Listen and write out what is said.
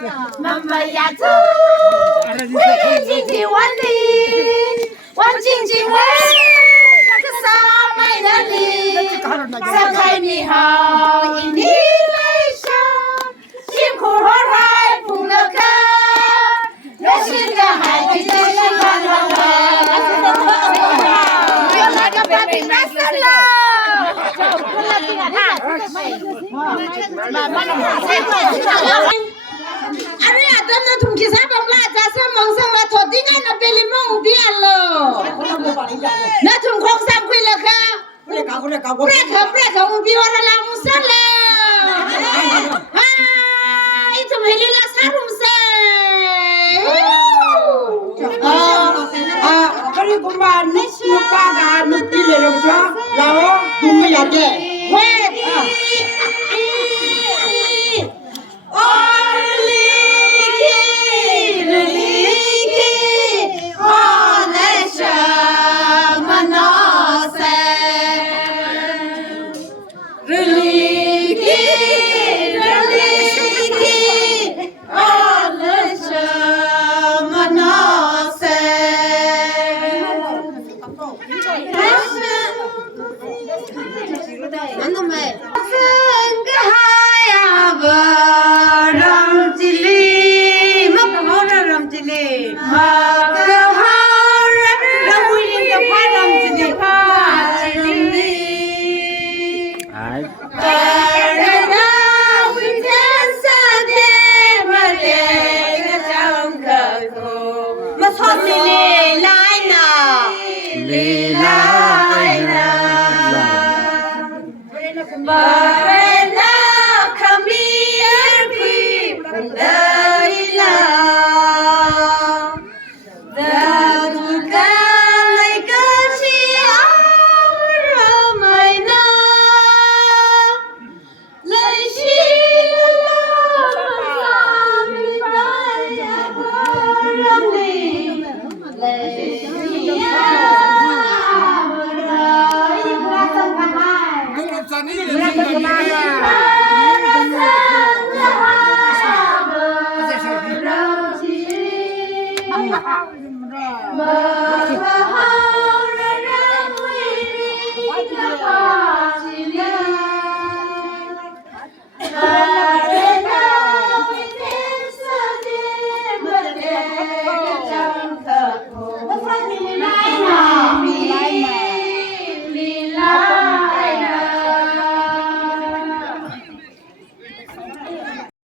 Mama ya tu, we jing jing wan li, wan jing jing wan, ka sa mai na li, sa kai mi hao in di Leishiya, chim khu ho hai phung le ka, le xin ka hai di le xin ka lo le, la ka pa ti na sa la. Ari atam na thum kisa bangla jasa mangsa ma thodi ka na peli mong bi allo na thum khong sam khoi la kha break mu bi ora la musala ha itu heli la sarum se kari kumba nupa ga nupi le ro cha lao dum ya de Bye.